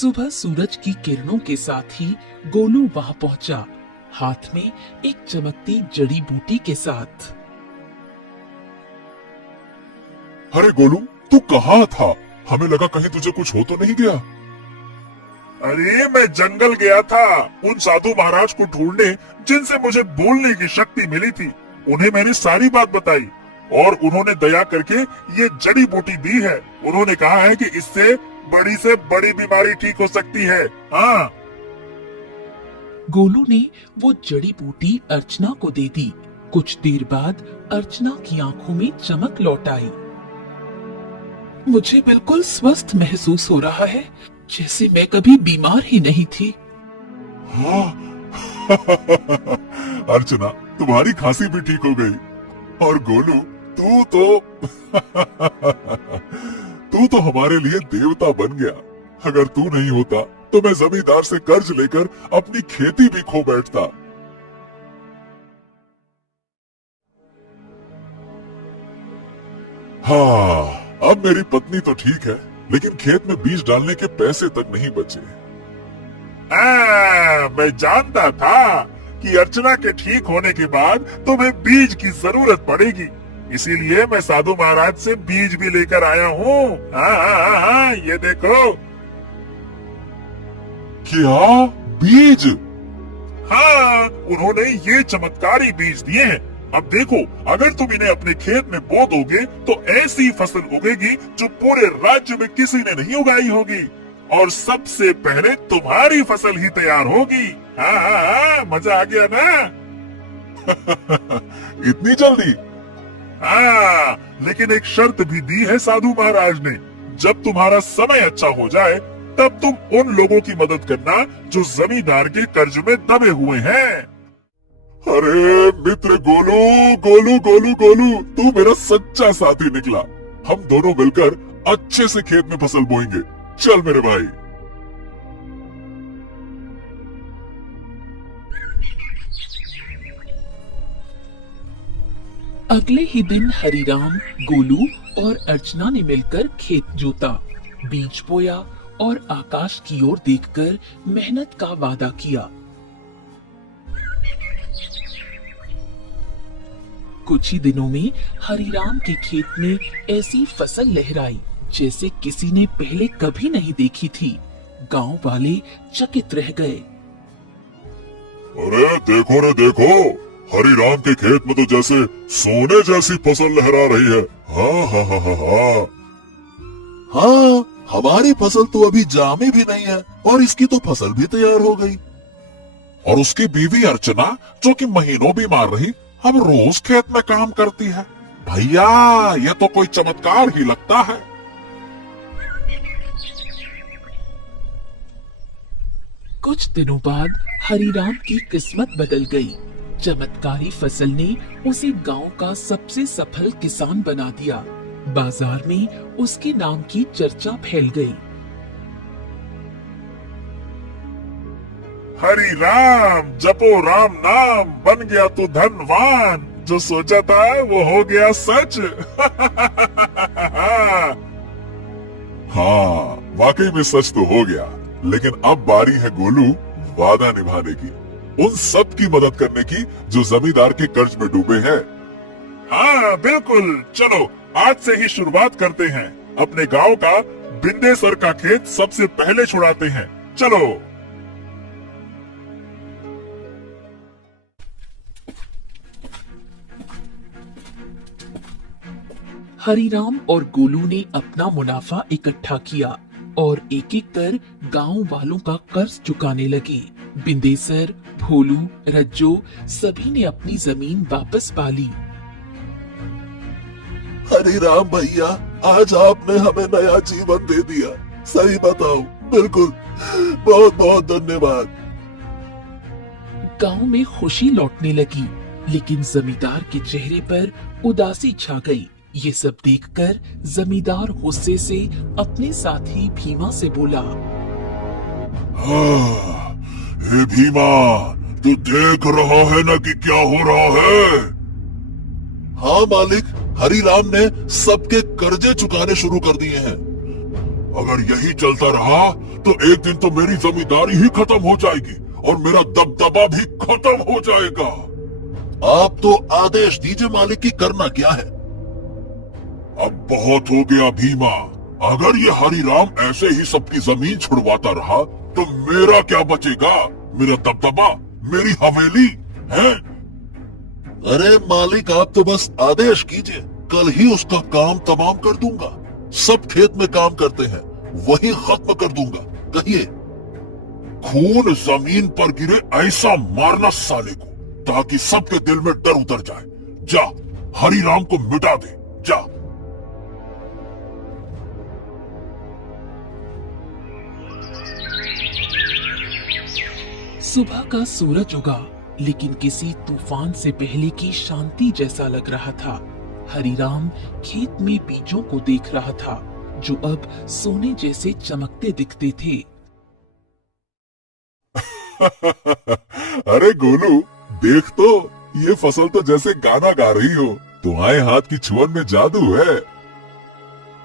सुबह सूरज की किरणों के साथ ही गोलू वहां पहुंचा, हाथ में एक चमकती जड़ी बूटी के साथ। अरे गोलू, तू कहाँ था? हमें लगा कहीं तुझे कुछ हो तो नहीं गया। अरे मैं जंगल गया था उन साधु महाराज को ढूंढने जिनसे मुझे बोलने की शक्ति मिली थी। उन्हें मैंने सारी बात बताई और उन्होंने दया करके ये जड़ी बूटी दी है। उन्होंने कहा है कि इससे बड़ी बीमारी ठीक हो सकती है। हाँ। गोलू ने वो जड़ी बूटी अर्चना को दे दी। कुछ देर बाद अर्चना की आंखों में चमक लौट आई। मुझे बिल्कुल स्वस्थ महसूस हो रहा है, जैसे मैं कभी बीमार ही नहीं थी। हाँ। अर्चना, तुम्हारी खांसी भी ठीक हो गई। और गोलू, तू तो हमारे लिए देवता बन गया। अगर तू नहीं होता तो मैं जमींदार से कर्ज लेकर अपनी खेती भी खो बैठता। हाँ, अब मेरी पत्नी तो ठीक है, लेकिन खेत में बीज डालने के पैसे तक नहीं बचे। मैं जानता था कि अर्चना के ठीक होने के बाद तुम्हें बीज की जरूरत पड़ेगी, इसीलिए मैं साधु महाराज से बीज भी लेकर आया हूँ। हाँ, ये देखो। क्या? बीज? हाँ, उन्होंने ये चमत्कारी बीज दिए हैं। अब देखो, अगर तुम इन्हें अपने खेत में बो दोगे तो ऐसी फसल उगेगी जो पूरे राज्य में किसी ने नहीं उगाई होगी, और सबसे पहले तुम्हारी फसल ही तैयार होगी। हाँ, मजा आ गया ना? इतनी जल्दी? हाँ, लेकिन एक शर्त भी दी है साधु महाराज ने। जब तुम्हारा समय अच्छा हो जाए तब तुम उन लोगों की मदद करना जो जमींदार के कर्ज में दबे हुए हैं। अरे मित्र गोलू, गोलू गोलू गोलू, तू मेरा सच्चा साथी निकला। हम दोनों मिलकर अच्छे से खेत में फसल बोएंगे। चल मेरे भाई। अगले ही दिन हरिराम, गोलू और अर्चना ने मिलकर खेत जोता, बीज बोया और आकाश की ओर देखकर मेहनत का वादा किया। कुछ ही दिनों में हरिराम के खेत में ऐसी फसल लहराई जैसे किसी ने पहले कभी नहीं देखी थी। गांव वाले चकित रह गए। अरे देखो रे देखो, हरिराम के खेत में तो जैसे सोने जैसी फसल लहरा रही है। हाँ हाँ हाँ हाँ हाँ। हाँ, हमारी फसल तो अभी जामी भी नहीं है और इसकी तो फसल भी तैयार हो गई। और उसकी बीवी अर्चना, जो कि महीनों बीमार रही, अब रोज खेत में काम करती है। भैया, यह तो कोई चमत्कार ही लगता है। कुछ दिनों बाद हरिराम की किस्मत बदल गई। चमत्कारी फसल ने उसे गांव का सबसे सफल किसान बना दिया। बाजार में उसके नाम की चर्चा फैल गई। हरि राम जपो राम नाम, बन गया तो धनवान। जो सोचा था वो हो गया सच। हाँ, वाकई में सच तो हो गया, लेकिन अब बारी है गोलू वादा निभाने की, उन सब की मदद करने की जो जमींदार के कर्ज में डूबे हैं। हाँ बिल्कुल, चलो आज से ही शुरुआत करते हैं। अपने गांव का बिंदेसर का खेत सबसे पहले छुड़ाते हैं। चलो। हरिराम और गोलू ने अपना मुनाफा इकट्ठा किया और एक एक कर गांव वालों का कर्ज चुकाने लगे। बिंदेसर, भोलू, रज्जो सभी ने अपनी जमीन वापस पा ली। हरि राम भैया, आज आपने हमें नया जीवन दे दिया। सही बताओ, बिल्कुल, बहुत बहुत धन्यवाद। गांव में खुशी लौटने लगी, लेकिन जमींदार के चेहरे पर उदासी छा गई। ये सब देखकर जमींदार गुस्से से अपने साथी भीमा से बोला, हाँ, हे भीमा, तू देख रहा है ना कि क्या हो रहा है? हाँ मालिक, हरिराम ने सबके कर्जे चुकाने शुरू कर दिए हैं। अगर यही चलता रहा तो एक दिन तो मेरी जमींदारी ही खत्म हो जाएगी और मेरा दबदबा भी खत्म हो जाएगा। आप तो आदेश दीजिए मालिक की करना क्या है। अब बहुत हो गया भीमा, अगर ये हरिराम ऐसे ही सबकी जमीन छुड़वाता रहा तो मेरा क्या बचेगा? मेरा दबदबा, मेरी हवेली है? अरे मालिक आप तो बस आदेश कीजिए, कल ही उसका काम तमाम कर दूंगा। सब खेत में काम करते हैं, वही खत्म कर दूंगा। कहिए। खून जमीन पर गिरे ऐसा मारना साले को ताकि सबके दिल में डर उतर जाए। जा, हरिराम को मिटा दे, जा। सुबह का सूरज उगा, लेकिन किसी तूफान से पहले की शांति जैसा लग रहा था। हरिराम खेत में बीजों को देख रहा था, जो अब सोने जैसे चमकते दिखते थे। अरे गोलू, देख तो, ये फसल तो जैसे गाना गा रही हो। तुम्हारे हाथ की छुअन में जादू है।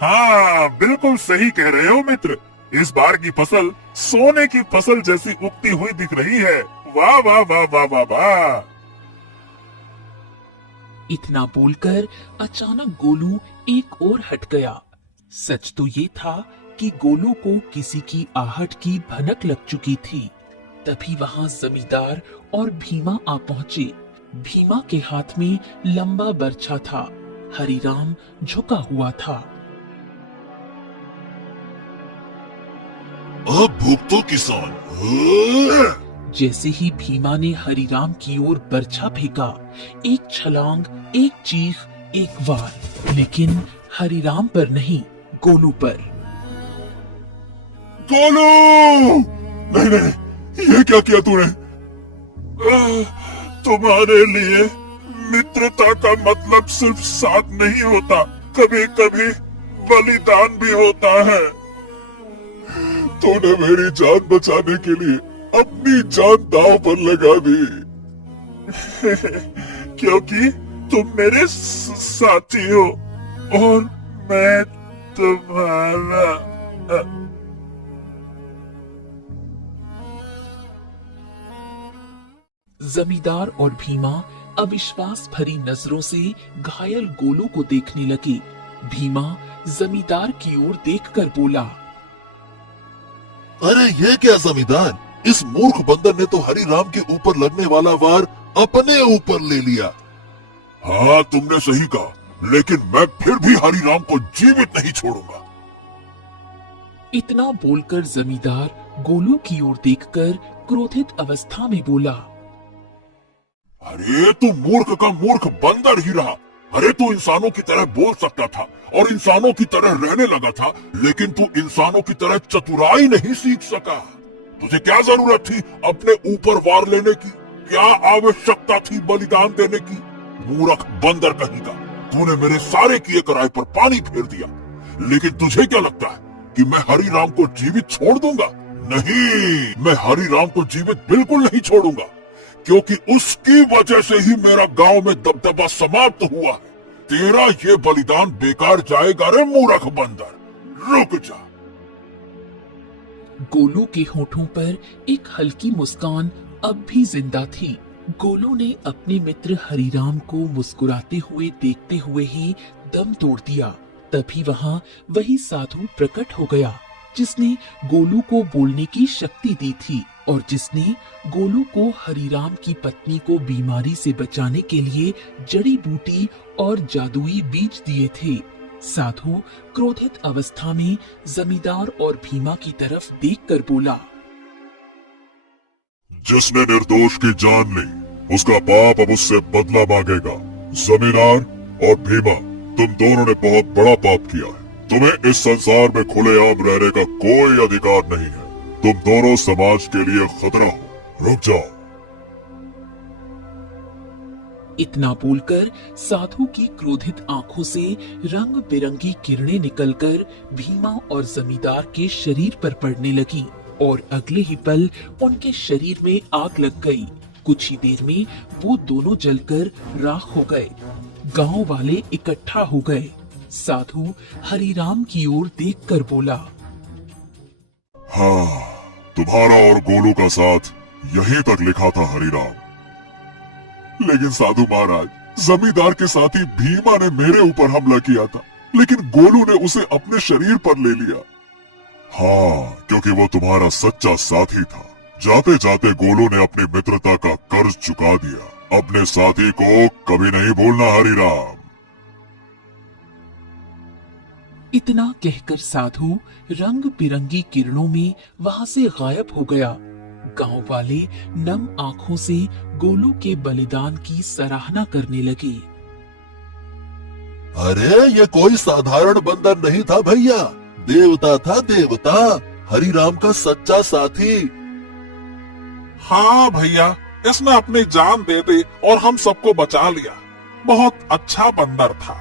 हाँ, बिल्कुल सही कह रहे हो मित्र। इस बार की फसल सोने की फसल जैसी उगती हुई दिख रही है। वाह वाह वाह वाह वाह वाह। इतना बोलकर अचानक गोलू एक ओर हट गया। सच तो ये था कि गोलू को किसी की आहट की भनक लग चुकी थी। तभी वहां जमींदार और भीमा आ पहुंचे। भीमा के हाथ में लंबा बर्छा था। हरिराम झुका हुआ था। अब भुगतो किसान। जैसे ही भीमा ने हरिराम की ओर बर्छा फेंका, एक छलांग, एक चीख, एक वार, लेकिन हरिराम पर नहीं, गोलू पर। गोलू! नहीं नहीं, ये क्या किया तूने? तुम्हारे लिए मित्रता का मतलब सिर्फ साथ नहीं होता, कभी कभी बलिदान भी होता है। तूने मेरी जान बचाने के लिए अपनी जान दांव पर लगा दी। क्योंकि तुम मेरे साथी हो और मैं तुम्हारा। जमींदार और भीमा अविश्वास भरी नजरों से घायल गोलू को देखने लगे। भीमा जमींदार की ओर देखकर बोला, अरे ये क्या जमींदार, इस मूर्ख बंदर ने तो हरिराम के ऊपर लगने वाला वार अपने ऊपर ले लिया। हाँ, तुमने सही कहा, लेकिन मैं फिर भी हरिराम को जीवित नहीं छोड़ूंगा। इतना बोलकर जमींदार गोलू की ओर देखकर क्रोधित अवस्था में बोला, अरे तू मूर्ख का मूर्ख बंदर ही रहा। अरे तू इंसानों की तरह बोल सकता था और इंसानों की तरह रहने लगा था, लेकिन तू इंसानों की तरह चतुराई नहीं सीख सका। तुझे क्या जरूरत थी अपने ऊपर वार लेने की? क्या आवश्यकता थी बलिदान देने की? मूर्ख बंदर कहीं का, तूने मेरे सारे किए कराए पर पानी फेर दिया। लेकिन तुझे क्या लगता है कि मैं हरिराम को जीवित छोड़ दूंगा? नहीं, मैं हरिराम को जीवित बिल्कुल नहीं छोड़ूंगा, क्योंकि उसकी वजह से ही मेरा गांव में दबदबा समाप्त हुआ है। तेरा ये बलिदान बेकार जाएगा रे मूर्ख बंदर, रुक जा। गोलू के होठों पर एक हल्की मुस्कान अब भी जिंदा थी। गोलू ने अपने मित्र हरिराम को मुस्कुराते हुए देखते हुए ही दम तोड़ दिया। तभी वहां वही साधु प्रकट हो गया, जिसने गोलू को बोलने की शक्ति दी थी और जिसने गोलू को हरिराम की पत्नी को बीमारी से बचाने के लिए जड़ी बूटी और जादुई बीज दिए थे। साधु क्रोधित अवस्था में जमींदार और भीमा की तरफ देखकर बोला, जिसने निर्दोष की जान ली, उसका पाप अब उससे बदला मांगेगा। जमींदार और भीमा, तुम दोनों ने बहुत बड़ा पाप किया है। तुम्हें इस संसार में खुलेआम रहने का कोई अधिकार नहीं है। तुम दोनों समाज के लिए खतरा हो, रुक जाओ। इतना बोलकर साधु की क्रोधित आंखों से रंग बिरंगी किरणें निकलकर भीमा और जमींदार के शरीर पर पड़ने लगी और अगले ही पल उनके शरीर में आग लग गई। कुछ ही देर में वो दोनों जलकर राख हो गए। गांव वाले इकट्ठा हो गए। साधु हरिराम की ओर देखकर बोला, हाँ, तुम्हारा और गोलू का साथ यहीं तक लिखा था हरिराम। लेकिन साधु महाराज, जमींदार के साथी भीमा ने मेरे ऊपर हमला किया था, लेकिन गोलू ने उसे अपने शरीर पर ले लिया। हाँ, क्योंकि वो तुम्हारा सच्चा साथी था। जाते जाते गोलू ने अपनी मित्रता का कर्ज चुका दिया। अपने साथी को कभी नहीं भूलना हरिराम। इतना कहकर साधु रंग बिरंगी किरणों में वहां से गायब हो गया। गांव वाले नम आंखों से गोलू के बलिदान की सराहना करने लगे। अरे ये कोई साधारण बंदर नहीं था भैया, देवता था देवता, हरिराम का सच्चा साथी। हाँ भैया, इसने अपनी जान दे दी और हम सबको बचा लिया। बहुत अच्छा बंदर था।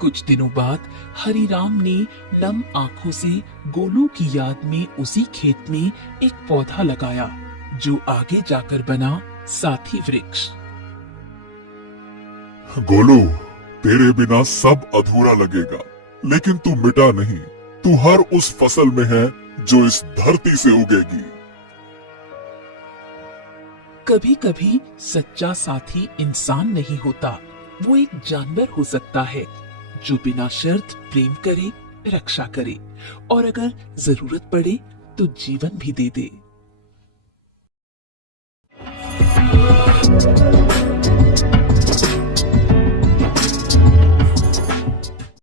कुछ दिनों बाद हरिराम ने नम आंखों से गोलू की याद में उसी खेत में एक पौधा लगाया, जो आगे जाकर बना साथी वृक्ष। गोलू, तेरे बिना सब अधूरा लगेगा, लेकिन तू मिटा नहीं। तू हर उस फसल में है जो इस धरती से उगेगी। कभी कभी सच्चा साथी इंसान नहीं होता, वो एक जानवर हो सकता है जो बिना शर्त प्रेम करे, रक्षा करे और अगर जरूरत पड़े तो जीवन भी दे दे।